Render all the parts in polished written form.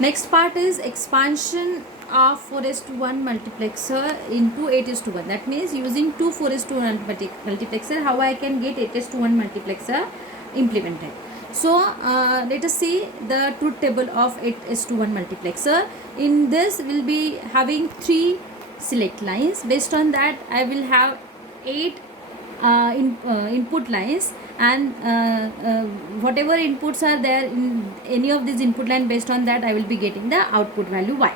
Next part is expansion of 4:1 multiplexer into 8:1. That means using two 4:1 multiplexer, how I can get 8:1 multiplexer implemented. So let us see the truth table of 8:1 multiplexer. In this we'll be having 3 select lines. Based on that I will have 8 input lines, and whatever inputs are there in any of these input line, based on that I will be getting the output value y.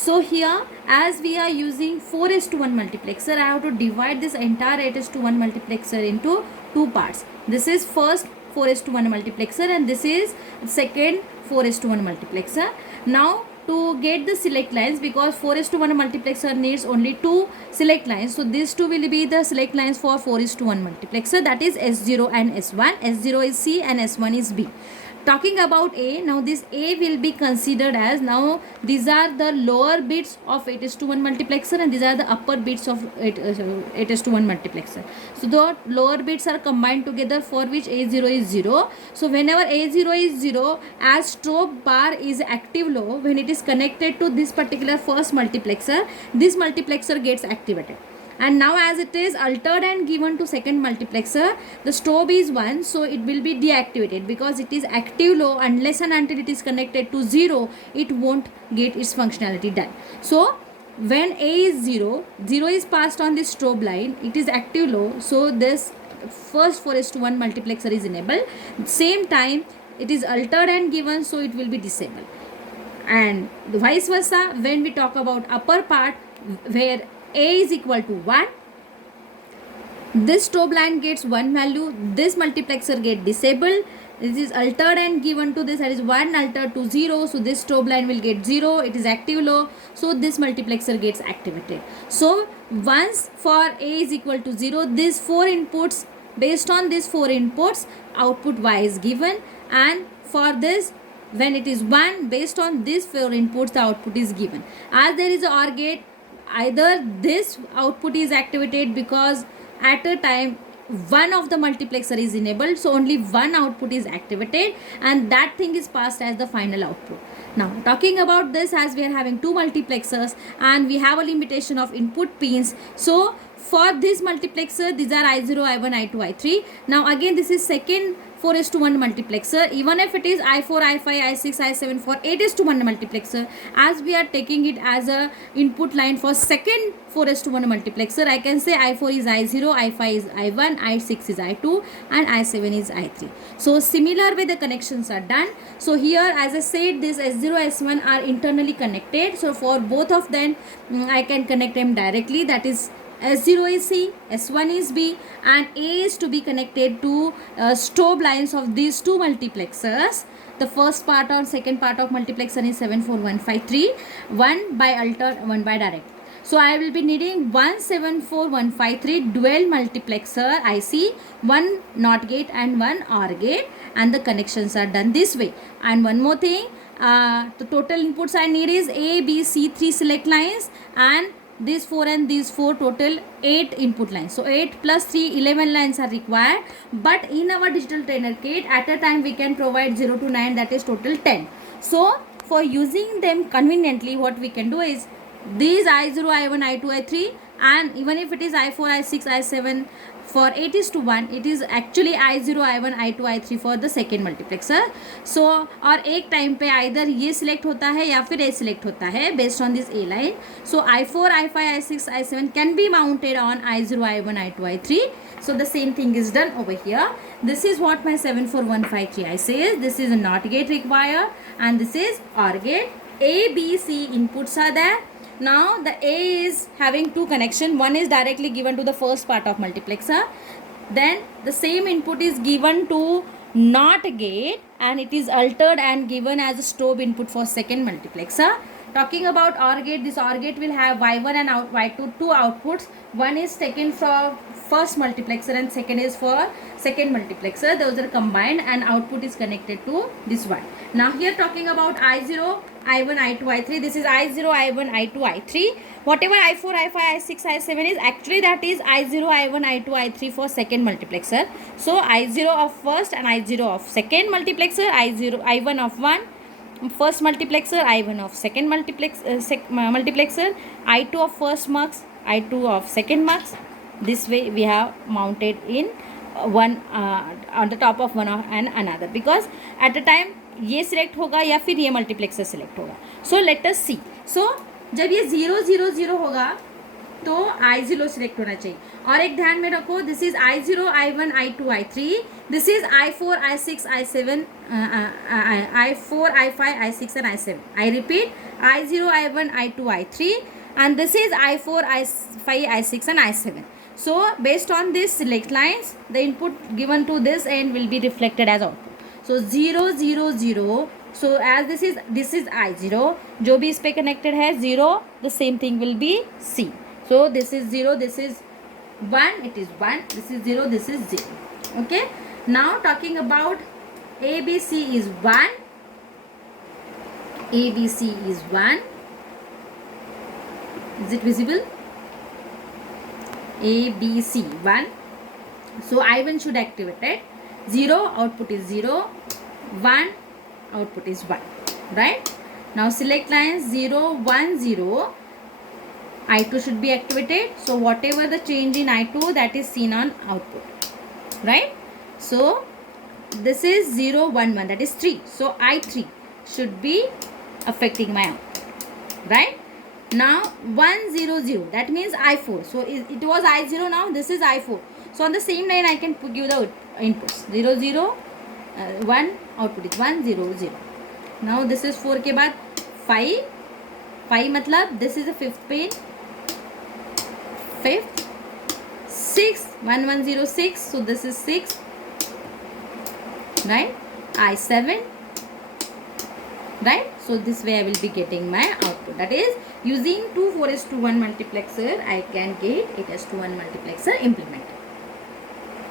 So here, as we are using 4:1 multiplexer, I have to divide this entire 8:1 multiplexer into two parts. This is first 4:1 multiplexer and this is second 4:1 multiplexer. Now to get the select lines, because 4:1 multiplexer needs only 2 select lines, so these two will be the select lines for 4:1 multiplexer, that is S0 and S1. S0 is C and S1 is B. Talking about A, now this A will be considered as, now these are the lower bits of 8:1 multiplexer and these are the upper bits of 8:1 multiplexer. So the lower bits are combined together, for which A0 is 0. So whenever A0 is 0, as strobe bar is active low, when it is connected to this particular first multiplexer, this multiplexer gets activated. And now as it is altered and given to second multiplexer, the strobe is 1, so it will be deactivated, because it is active low. Unless and until it is connected to 0, it won't get its functionality done. So when A is 0, 0 is passed on this strobe line, it is active low, so this first 4:1 multiplexer is enabled. Same time it is altered and given, so it will be disabled. And vice versa, when we talk about upper part, where A is equal to 1, this strobe line gets 1 value, this multiplexer get disabled. This is altered and given to this, that is 1 altered to 0, so this strobe line will get 0, it is active low, so this multiplexer gets activated. So once for A is equal to 0, these 4 inputs, based on these 4 inputs output Y is given, and for this when it is 1, based on these 4 inputs the output is given. As there is a OR gate, either this output is activated, because at a time one of the multiplexer is enabled, so only one output is activated, and that thing is passed as the final output. Now talking about this, as we are having 2 multiplexers and we have a limitation of input pins, so for this multiplexer these are I0, I1, I2, I3. Now again this is second 4:1 multiplexer. Even if it is I4, I5, I6, I7 for 8:1 multiplexer, as we are taking it as a input line for second 4:1 multiplexer, I can say I4 is I0, I5 is I1, I6 is I2 and I7 is I3. So similar way the connections are done. So here, as I said, this S0, S1 are internally connected, so for both of them I can connect them directly, that is S0 is C, S1 is B, and A is to be connected to strobe lines of these 2 multiplexers. The first part or second part of multiplexer is 74153, one by altered, one by direct. So I will be needing 174153 dual multiplexer IC, one NOT gate and one OR gate, and the connections are done this way. And one more thing, the total inputs I need is A, B, C, 3 select lines, and these 4 and these 4, total 8 input lines. So 8 plus 3, 11 lines are required, but in our digital trainer kit at a time we can provide 0 to 9, that is total 10. So for using them conveniently, what we can do is these I0, I1, I2, I3, and even if it is I4, I6, I7 for 8:1, it is actually I0, I1, I2, I3 for the second multiplexer. So और एक time पे either ये select होता है या फिर A select होता है based on this A line. So I4, I5, I6, I7 can be mounted on I0, I1, I2, I3. So the same thing is done over here. This is what my 74153 I says. This is a NOT gate required and this is OR gate. A, B, C inputs are there. Now the A is having 2 connection. One is directly given to the first part of multiplexer. Then the same input is given to NOT gate and it is altered and given as a strobe input for second multiplexer. Talking about OR gate, this OR gate will have Y1 and Y2, 2 outputs. One is taken from first multiplexer and second is for second multiplexer. Those are combined and output is connected to this one. Now here talking about I0, I1, I2, I3. This is I0, I1, I2, I3. Whatever I4, I5, I6, I7 is, actually that is I0, I1, I2, I3 for second multiplexer. So I0 of first and I0 of second multiplexer, I0, I1 of 1, first multiplexer, I1 of second multiplexer, I2 of first mux, I2 of second mux. This way we have mounted in one on the top of one and another, because at a time ये select होगा या फिर ये multiplexer select होगा. So let us सी. सो जब ये 0 0 0 होगा तो I0 सिलेक्ट होना चाहिए. और एक ध्यान में रखो, this is I0 I1 I2 I3, this is I4 I6 I7 I4 I5 I6 and I7. I repeat, I0 I1 I2 I3, and this is I4 I5 I6 and I7. So based on this select lines, the input given to this end will be reflected as output. So 0 0 0. So as this is I0, जो भी इस पे connected है 0, the same thing will be C. So this is 0, this is 1, it is 1, this is 0, this is 0. Okay. Now talking about ABC is 1. ABC is 1. Is it visible? ABC 1. So I1 should activate it. 0 output is 0, 1 output is 1, right? Now select lines 0 1 0. I2 should be activated. So whatever the change in I2, that is seen on output, right? So this is 0 1 1, that is 3. So I3 should be affecting my output, right? Now 1 0 0, that means I4. So it was I0, now this is I4. So on the same line I can give the inputs 0 0 1, output is 1 0 0. Now this is 4 के बाद 5 मतलब this is the fifth pin, fifth. 6 1 1 0 6, so this is 6, right? I7, right? So this way I will be getting my output. That is, using 2 4:1 multiplexer I can get 8:1 multiplexer implemented.